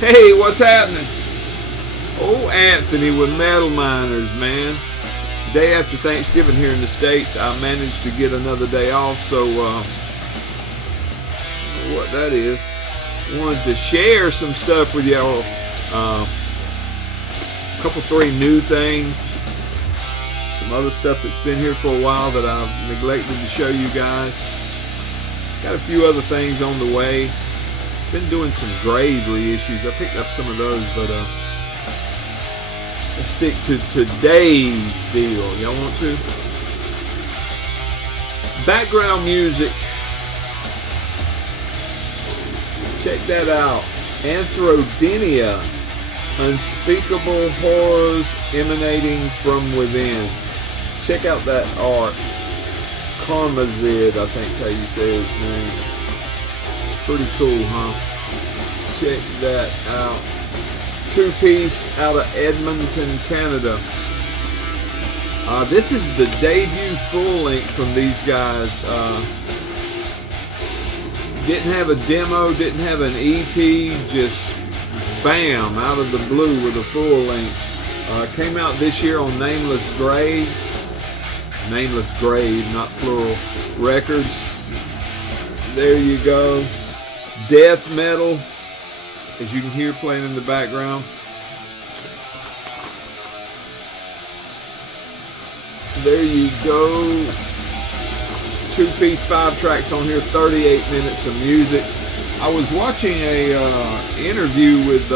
Hey, what's happening? Oh, Anthony with Metal Miners, man. Day after Thanksgiving here in the States, I managed to get another day off, so what that is, wanted to share some stuff with y'all. Couple, three new things. Some other stuff that's been here for a while that I've neglected to show you guys. Got a few other things on the way. Been doing some grave reissues. I picked up some of those, but let's stick to today's deal. Y'all want to? Background music. Check that out. Anthrodenia. Unspeakable horrors emanating from within. Check out that art. Karmazid, I think is how you say his name. Pretty cool, huh? Check that out. Two-piece out of Edmonton, Canada. This is the debut full-length from these guys. Didn't have a demo, didn't have an EP, just bam, out of the blue with a full-length. Came out this year on Nameless Grave, not plural, records. There you go. Death metal, as you can hear playing in the background. There you go. Two-piece, 5 tracks on here, 38 minutes of music. I was watching a interview with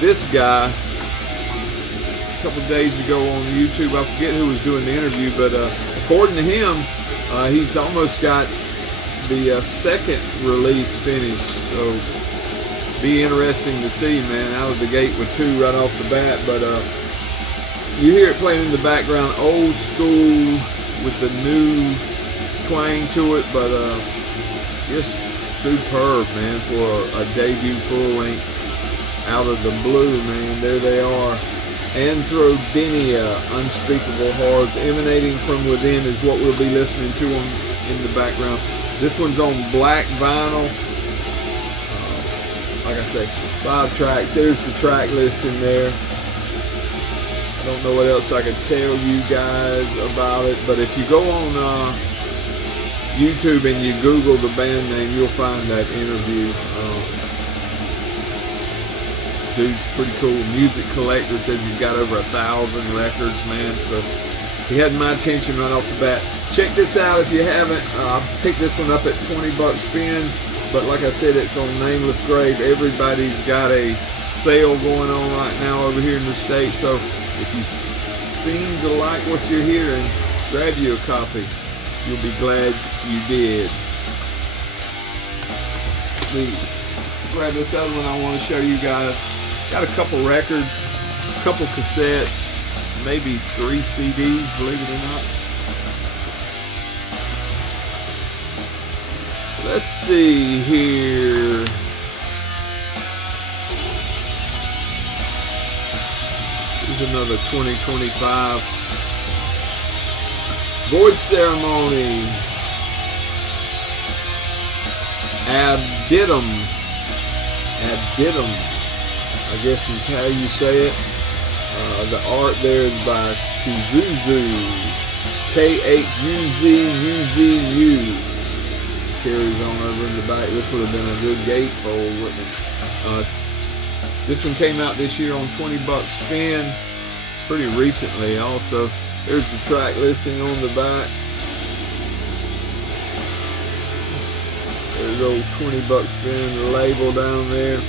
this guy a couple days ago on YouTube. I forget who was doing the interview, but according to him, he's almost got the second release finished, so be interesting to see, man. Out of the gate with 2 right off the bat, but you hear it playing in the background, old school with the new twang to it, but just superb, man, for a debut full length out of the blue, man. There they are. Anthrodenia, Unspeakable Horrors Emanating from Within is what we'll be listening to in the background. This one's on black vinyl. Like I say, 5 tracks. There's the track list in there. I don't know what else I could tell you guys about it, but if you go on YouTube and you Google the band name, you'll find that interview. Dude's pretty cool. Music collector, says he's got over 1,000 records, man. So he had my attention right off the bat. Check this out if you haven't. I picked this one up at $20 spin, but like I said, it's on Nameless Grave. Everybody's got a sale going on right now over here in the States. So if you seem to like what you're hearing, grab you a copy. You'll be glad you did. Let me grab this other one I want to show you guys. Got a couple records, a couple cassettes, maybe 3 CDs, believe it or not. Let's see here. Here's another 2025. Voidceremony. Abditum, I guess is how you say it. The art there is by Kuzuzu. K-H-U-Z-U-Z-U. Carries on over in the back. This would have been a good gatefold, wouldn't it? This one came out this year on $20 spin. Pretty recently also. There's the track listing on the back. There's old $20 spin label down there.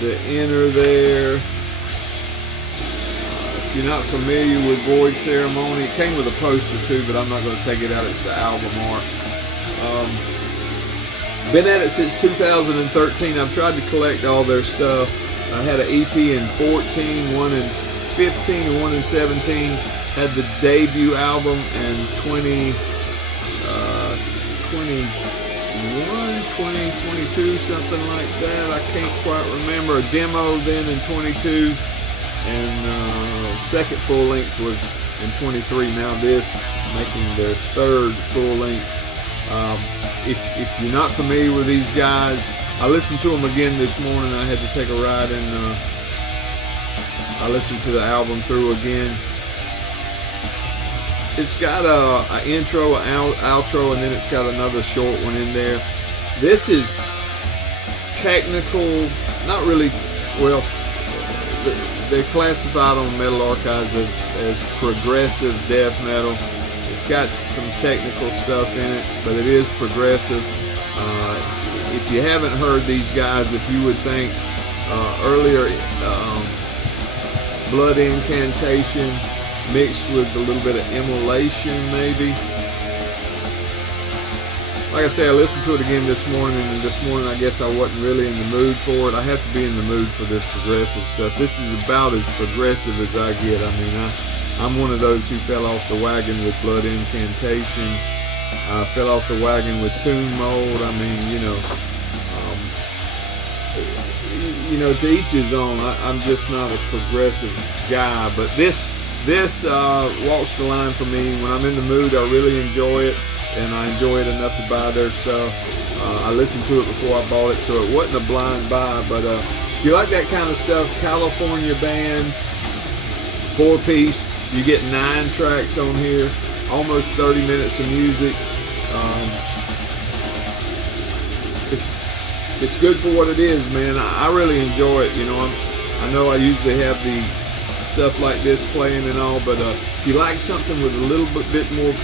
The inner there. If you're not familiar with Voidceremony, it came with a poster too, but I'm not going to take it out. It's the album art. Been at it since 2013. I've tried to collect all their stuff. I had an EP in 14, one in 15, and one in 17. Had the debut album in 21, 2022, something like that. I can't quite remember. A demo then in 22, and second full length was in 23. Now this, making their third full length If you're not familiar with these guys, I listened to them again this morning. I had to take a ride and I listened to the album through again. It's got an intro, an outro, and then it's got another short one in there. This is technical, not really, well, they're classified on Metal Archives as progressive death metal. It's got some technical stuff in it, but it is progressive. If you haven't heard these guys, if you would think earlier Blood Incantation mixed with a little bit of Immolation maybe. Like I say, I listened to it again this morning, and this morning I guess I wasn't really in the mood for it. I have to be in the mood for this progressive stuff. This is about as progressive as I get. I mean, I'm one of those who fell off the wagon with Blood Incantation. I fell off the wagon with Tomb Mold. I mean, to each his own. I'm just not a progressive guy, but this walks the line for me. When I'm in the mood, I really enjoy it, and I enjoy it enough to buy their stuff. I listened to it before I bought it, so it wasn't a blind buy, but if you like that kind of stuff, California band, 4-piece, you get 9 tracks on here, almost 30 minutes of music. It's good for what it is, man. I really enjoy it. I know I usually have the stuff like this playing and all, but if you like something with a little bit more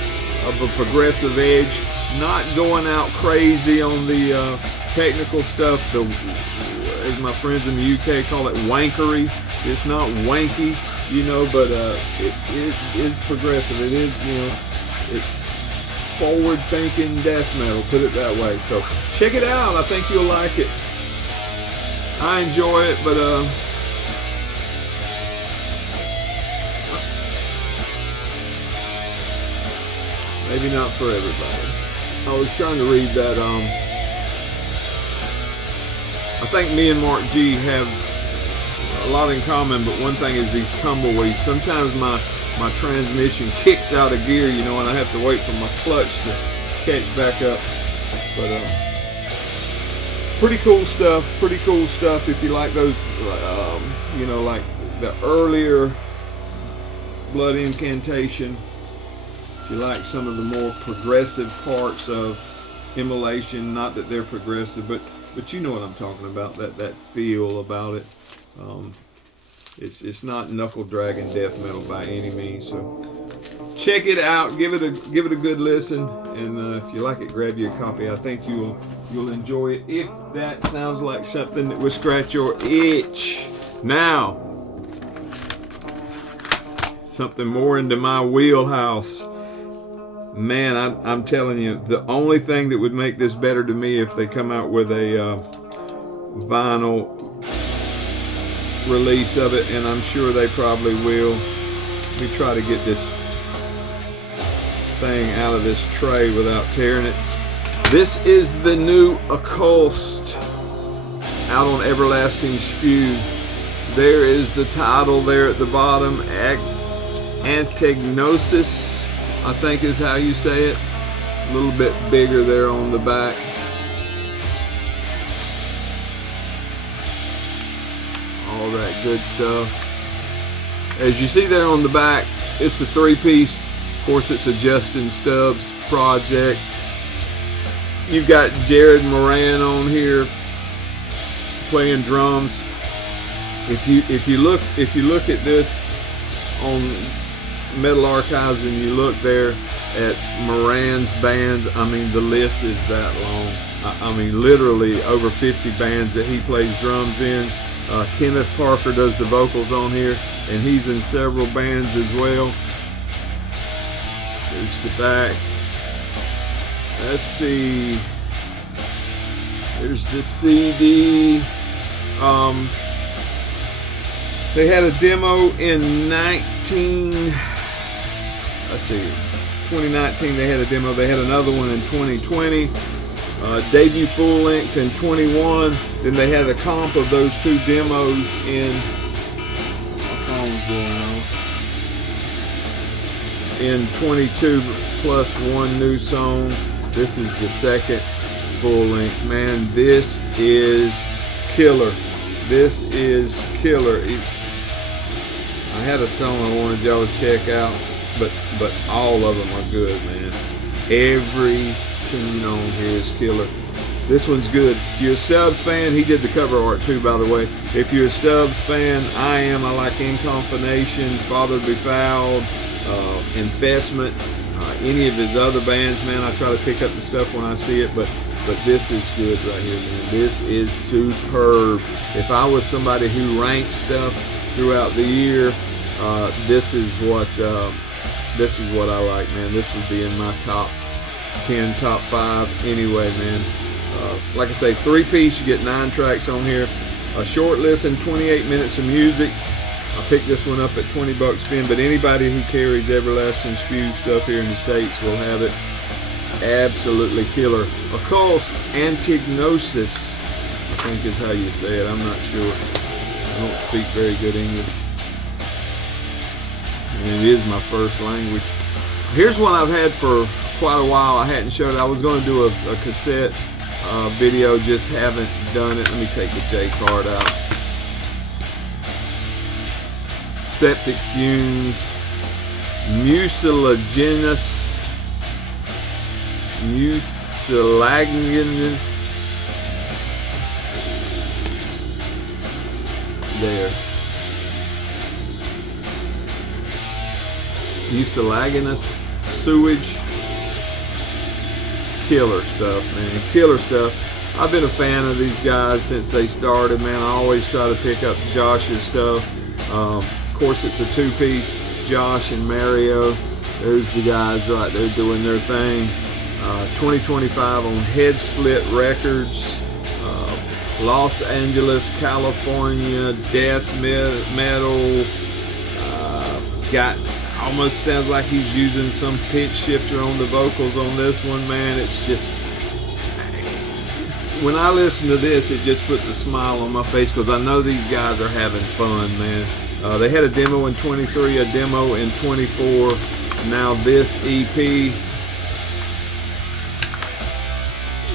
of a progressive edge, not going out crazy on the technical stuff, as my friends in the UK call it, wankery. It's not wanky, but it is progressive. It is, it's forward-thinking death metal, put it that way. So check it out. I think you'll like it. I enjoy it, but maybe not for everybody. I was trying to read that. I think me and Mark G have a lot in common, but one thing is these tumbleweeds. Sometimes my transmission kicks out of gear, and I have to wait for my clutch to catch back up. But pretty cool stuff if you like those, like the earlier Blood Incantation. If you like some of the more progressive parts of Immolation, not that they're progressive, but you know what I'm talking about, that feel about it. It's not knuckle dragging death metal by any means. So check it out, give it a good listen, and if you like it, grab you a copy. I think you'll enjoy it if that sounds like something that would scratch your itch. Now, something more into my wheelhouse. Man, I'm telling you, the only thing that would make this better to me if they come out with a vinyl release of it, and I'm sure they probably will. Let me try to get this thing out of this tray without tearing it. This is the new Occulsed out on Everlasting Spew. There is the title there at the bottom, Antegnosis, I think is how you say it. A little bit bigger there on the back. All that good stuff. As you see there on the back, it's a 3-piece. Of course, it's a Justin Stubbs project. You've got Jared Moran on here playing drums. If you look at this on Metal Archives and you look there at Moran's bands, I mean, the list is that long. I mean, literally over 50 bands that he plays drums in. Kenneth Parker does the vocals on here, and he's in several bands as well. There's the back. Let's see. There's the CD. They had a demo in 2019 they had a demo. They had another one in 2020. Debut full length in 21. Then they had a comp of those 2 demos in. My phone's going off. In 22 plus 1 new song. This is the second full length. Man, this is killer. This is killer. I had a song I wanted y'all to check out, but all of them are good, man. Every tune on here is killer. This one's good. If you're a Stubbs fan, he did the cover art too, by the way. If you're a Stubbs fan, I like Inconfination, Father Befouled, Infestment, any of his other bands, man. I try to pick up the stuff when I see it, but this is good right here, man. This is superb. If I was somebody who ranked stuff throughout the year, this is what I like, man. This would be in my top 10, top 5 anyway, man. Like I say, 3-piece, you get 9 tracks on here. A short listen, 28 minutes of music. I picked this one up at $20 spin, but anybody who carries Everlasting Spew stuff here in the States will have it. Absolutely killer. Occulsed Antagnosis, I think is how you say it. I'm not sure. I don't speak very good English. And it is my first language. Here's one I've had for quite a while. I hadn't showed it. I was going to do a cassette video, just haven't done it. Let me take the J card out. Septic Fumes, Mucilaginous, there. Mucilaginous, Sewage. Killer stuff, man. Killer stuff. I've been a fan of these guys since they started, man. I always try to pick up Josh's stuff. Of course, it's a 2-piece. Josh and Mario. There's the guys right there doing their thing. 2025 on Head Split Records. Los Angeles, California. Death metal. It's got... almost sounds like he's using some pitch shifter on the vocals on this one, man. It's just, when I listen to this, it just puts a smile on my face because I know these guys are having fun, man. They had a demo in 23, a demo in 24. Now this EP,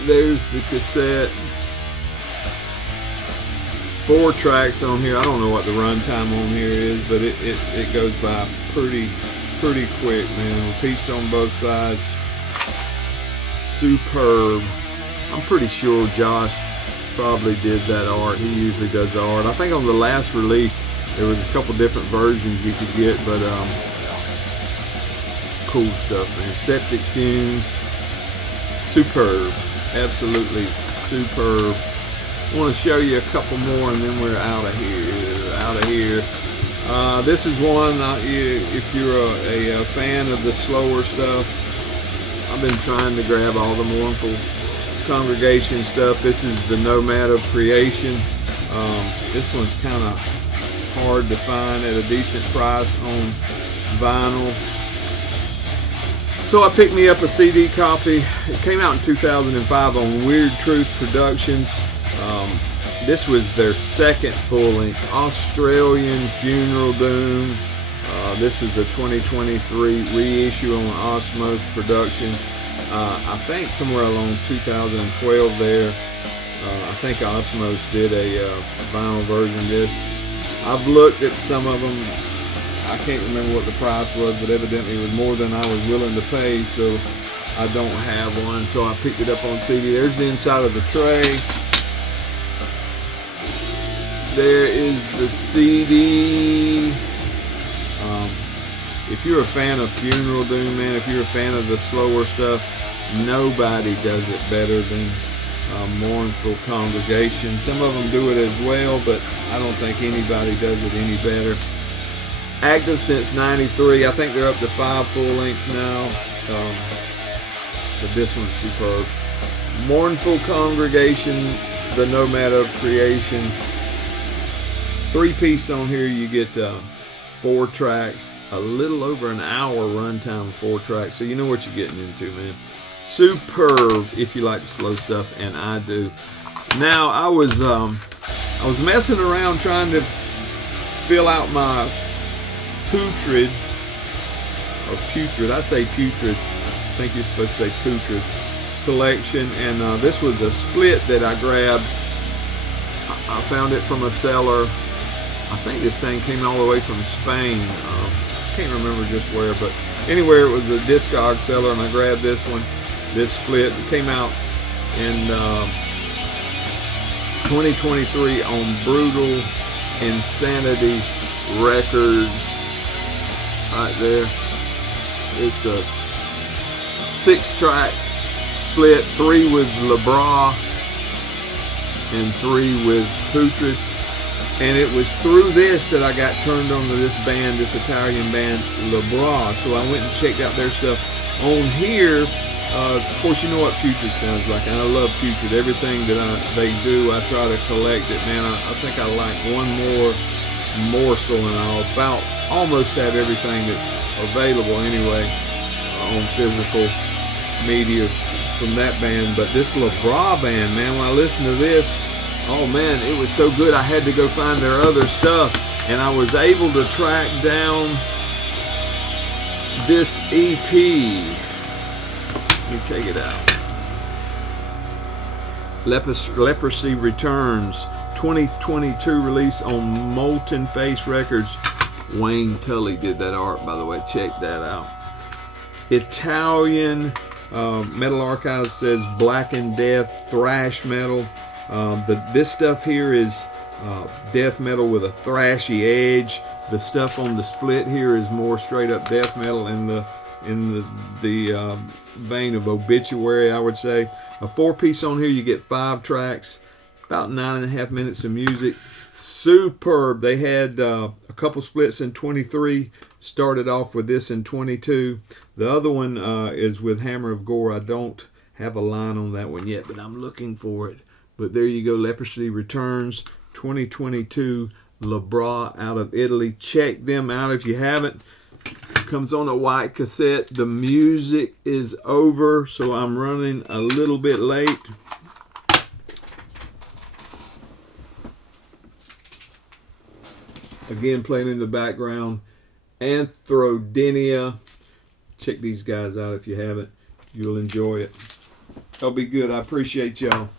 there's the cassette. 4 tracks on here. I don't know what the runtime on here is, but it goes by pretty quick, man. Repeats on both sides. Superb. I'm pretty sure Josh probably did that art. He usually does the art. I think on the last release there was a couple different versions you could get, but cool stuff, man. Septic Fumes. Superb. Absolutely superb. I want to show you a couple more and then we're out of here. This is one, if you're a fan of the slower stuff, I've been trying to grab all the Mournful Congregation stuff. This is the Nomad of Creation. This one's kind of hard to find at a decent price on vinyl. So I picked me up a CD copy. It came out in 2005 on Weird Truth Productions. This was their second full-length, Australian Funeral Doom. This is a 2023 reissue on Osmos Productions. I think somewhere along 2012 there, I think Osmos did a vinyl version of this. I've looked at some of them. I can't remember what the price was, but evidently it was more than I was willing to pay, so I don't have one. So I picked it up on CD. There's the inside of the tray. There is the CD. If you're a fan of Funeral Doom, man, if you're a fan of the slower stuff, nobody does it better than Mournful Congregation. Some of them do it as well, but I don't think anybody does it any better. Active since '93. I think they're up to 5 full-length now. But this one's superb. Mournful Congregation, the Nomad of Creation. 3-piece on here. You get 4 tracks, a little over an hour runtime, 4 tracks. So you know what you're getting into, man. Superb if you like the slow stuff, and I do. Now I was messing around trying to fill out my Putrid or Putrid. I say Putrid. I think you're supposed to say Putrid. collection, and this was a split that I grabbed. I found it from a seller. I think this thing came all the way from Spain. Can't remember just where, but anywhere it was a Discogs seller, and I grabbed this one, this split. It came out in 2023 on Brutal Insanity Records. Right there. It's a 6-track split, 3 with LeBra and 3 with Putrid. And it was through this that I got turned on to this band, this Italian band, Lebbra. So I went and checked out their stuff. On here, of course, you know what Putrid sounds like, and I love Putrid. Everything that they do, I try to collect it. Man, I think I like one more morsel, and I'll about almost have everything that's available anyway on physical media from that band. But this LeBra band, man, when I listen to this, oh man, it was so good I had to go find their other stuff, and I was able to track down this EP. Let me check it out. Leprosy Returns, 2022 release on Molten Face Records. Wayne Tully did that art, by the way. Check that out. Italian Metal Archive says Black and Death thrash metal. This stuff here is death metal with a thrashy edge. The stuff on the split here is more straight up death metal in the vein of Obituary, I would say. A 4-piece on here, you get 5 tracks, about 9.5 minutes of music. Superb. They had a couple splits in 23. Started off with this in 22. The other one is with Hammer of Gore. I don't have a line on that one yet, but I'm looking for it. But there you go, Leprosy Returns, 2022, LeBra out of Italy. Check them out if you haven't. Comes on a white cassette. The music is over, so I'm running a little bit late. Again, playing in the background, Anthrodenia. Check these guys out if you haven't. You'll enjoy it. That'll be good. I appreciate y'all.